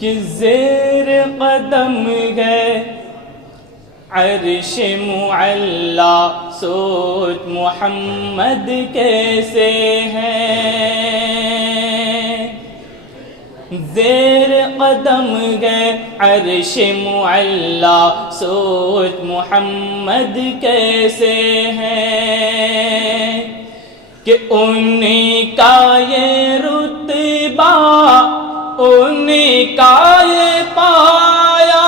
کہ زیر قدم ہے عرش معلا، سوچ محمد کیسے ہیں، زیر قدم گئے عرش معلا، سوچ محمد کیسے ہیں، کہ انہیں کا یہ رتبہ، انہیں کا یہ پایا،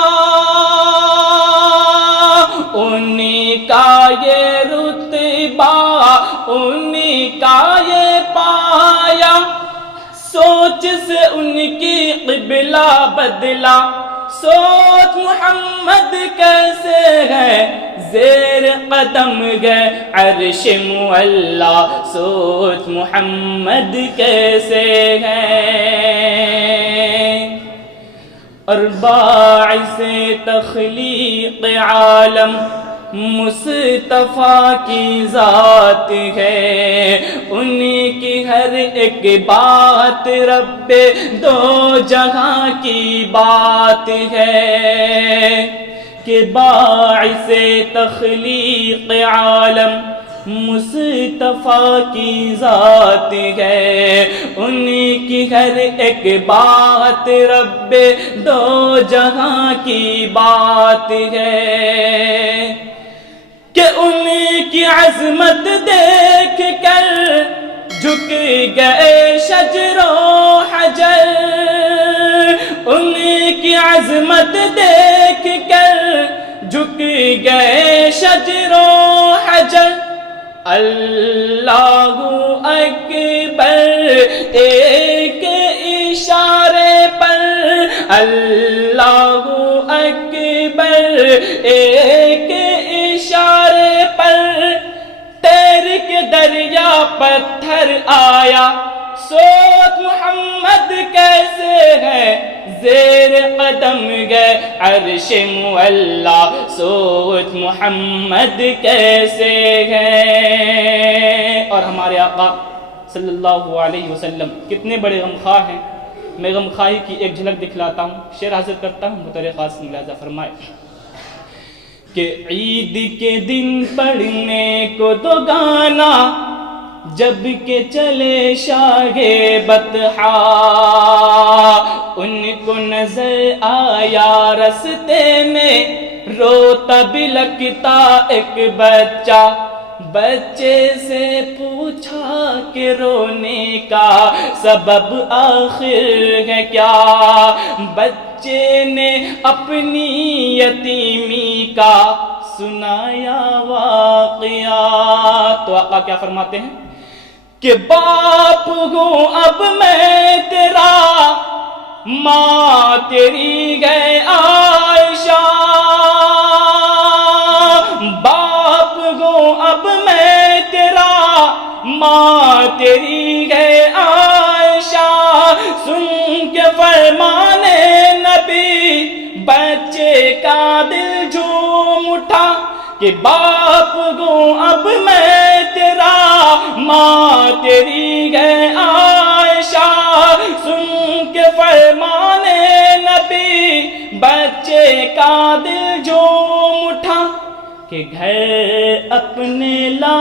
انہیں کا یہ رتبہ، انہیں کا یہ پایا، سوچ سے ان کی قبلہ بدلا، سوچ محمد کیسے ہے، زیر قدم گئے عرش معلا، سوچ محمد کیسے ہے، اور باعث تخلیق عالم مصطفیٰ کی ذات ہے، انہی کی ہر ایک بات رب دو جہاں کی بات ہے، کہ باعث تخلیق عالم مصطفیٰ کی ذات ہے، انہی کی ہر ایک بات رب دو جہاں کی بات ہے، کہ انہی کی عظمت دیکھ کر جھک گئے شجر و حجر، انہی کی عظمت دیکھ کر جھک گئے شجر و حجر، اللہ اکبر ایک اشارے پر، اللہ اکبر ایک اشارے پر، تیر کے دریا پتھر آیا، سوچ محمد کیسے ہے، زیر قدم گئے عرش معلا، سوچ محمد کیسے ہے۔ اور ہمارے آقا صلی اللہ علیہ وسلم کتنے بڑے غمخواہ ہیں، میں غمخواہی کی ایک جھلک دکھلاتا ہوں، شعر حاضر کرتا ہوں، بطور خاص ملاحظہ فرمائے، کہ عید کے دن پڑھنے کو دو گانا، جب کہ چلے شاہ بطحا، ان کو نظر آیا رستے میں روتا بلکتا ایک بچہ، بچے سے پوچھا کہ رونے کا سبب آخر ہے کیا، بچے نے اپنی یتیمی کا سنایا واقعہ، تو آقا کیا فرماتے ہیں، کہ باپ ہوں اب میں تیرا، ماں تیری ہے عائشہ، باپ ہوں اب میں تیرا، ماں تیری ہے عائشہ، سن کے فرمانے نبی بچے کا دل جھوم اٹھا، کہ باپ ہوں اب میں تیرا، ماں تیری ہے عائشہ، سن کے فرمانے نبی بچے کا دل جھوم اٹھا، کہ گھر اپنے لا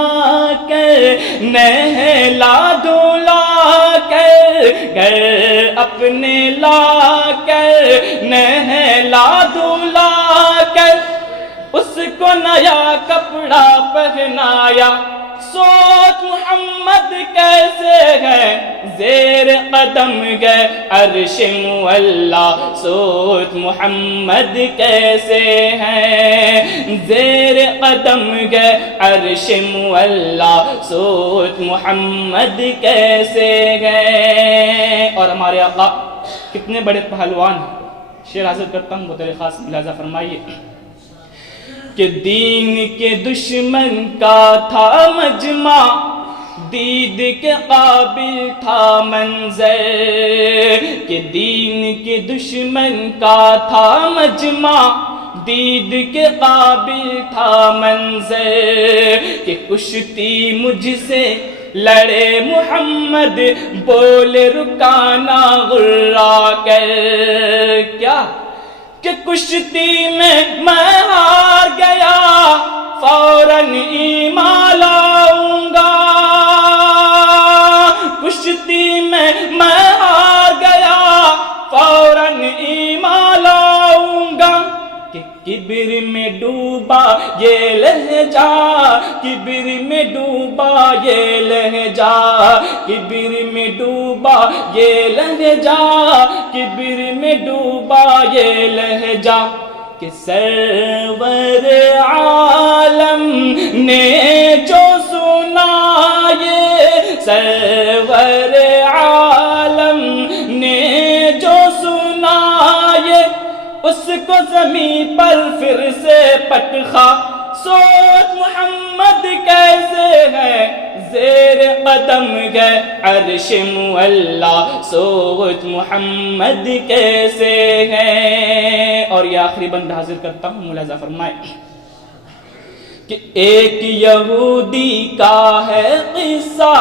کر نہلا دھلا کر، گھر اپنے لا کر نہلا دھلا کر، اس کو نیا کپڑا پہنایا، سوچ محمد کیسے ہے، زیر قدم گئے عرش معلا، سوچ محمد کیسے ہے، زیر قدم گئے عرش معلا، سوچ محمد کیسے ہے۔ اور ہمارے آقا کتنے بڑے پہلوان ہیں، شعر حاضر کرتا ہوں، بطور خاص ملاحظہ فرمائیے، کہ دین کے دشمن کا تھا مجمع، دید کے قابل تھا منظر، کہ دین کے دشمن کا تھا مجمع، دید کے قابل تھا منظر، کہ کشتی مجھ سے لڑے محمد، بولے رکانا غرا کر کیا کہ کشتی میں ہار گیا فوراً ایمان لاؤں گا، کشتی میں ہار گیا فوراً ایمان لاؤں گا، کہ کبر میں ڈوبا یہ لہجہ، کبر میں ڈوبا یہ لہجہ، کبر میں ڈوبا یہ لہجہ، کبر میں ڈوبا یہ لہجہ، کہ سرور عالم نے جو سنا یہ، سرور عالم نے جو سنا یہ، اس کو زمین پر پھر سے پٹخا، سوچ محمد کیسے ہے زیر قدم گئے عرش معلا، سوچ محمد کیسے ہے۔ اور یہ آخری بند حاضر کرتا ہوں، ملاحظہ فرمائے کہ ایک یہودی کا ہے قصہ،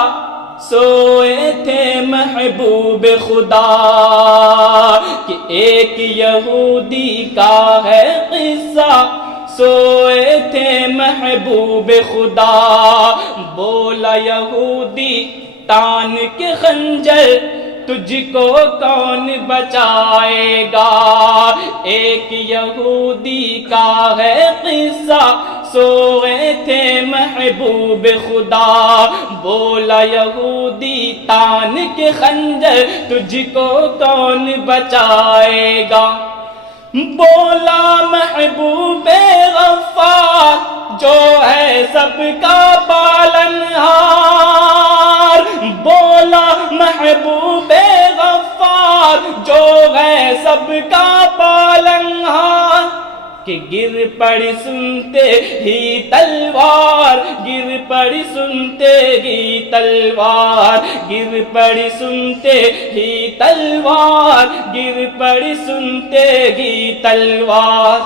سوئے تھے محبوب خدا، کہ ایک یہودی کا ہے قصہ، سوئے تھے محبوب خدا، بولا یہودی تان کے خنجر تجھ کو کون بچائے گا، ایک یہودی کا ہے قصہ، سوئے تھے محبوب خدا، بولا یہودی تان کے خنجر تجھ کو کون بچائے گا، بولا محبوب غفار جو ہے سب کا پالنہار، بولا محبوب غفار جو ہے سب کا پالنہار، کہ گر پڑی سنتے ہی تلوار، گر پڑی سنتے ہی تلوار، گر پڑی سنتے ہی تلوار، گر پڑی سنتے ہی تلوار،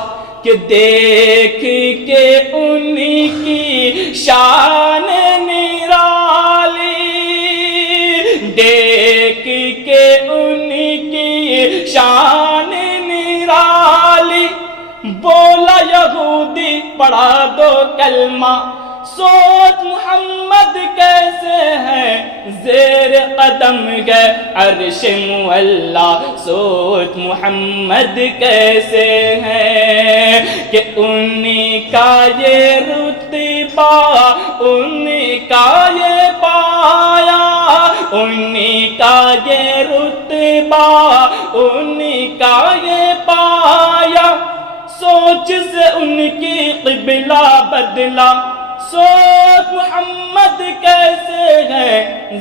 کہ دیکھ کے انہی کی شان نرالی، دیکھ کے انہی کی شان نرالی، بولا یہودی پڑھا دو کلمہ، سوچ محمد کیسے ہے زیر قدم گئے عرش معلا، سوچ محمد کیسے ہے، کہ انہی کا یہ رتبہ، انہی کا یہ پایا، انہی کا یہ رتبہ، انہی کا یہ پایا، سوچ سے ان کی قبلہ بدلا، سوچ محمد کیسے ہے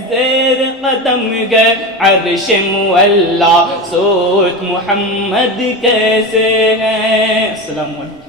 زیر قدم گئے عرش معلا، سوچ محمد کیسے ہے۔ السلام علیکم۔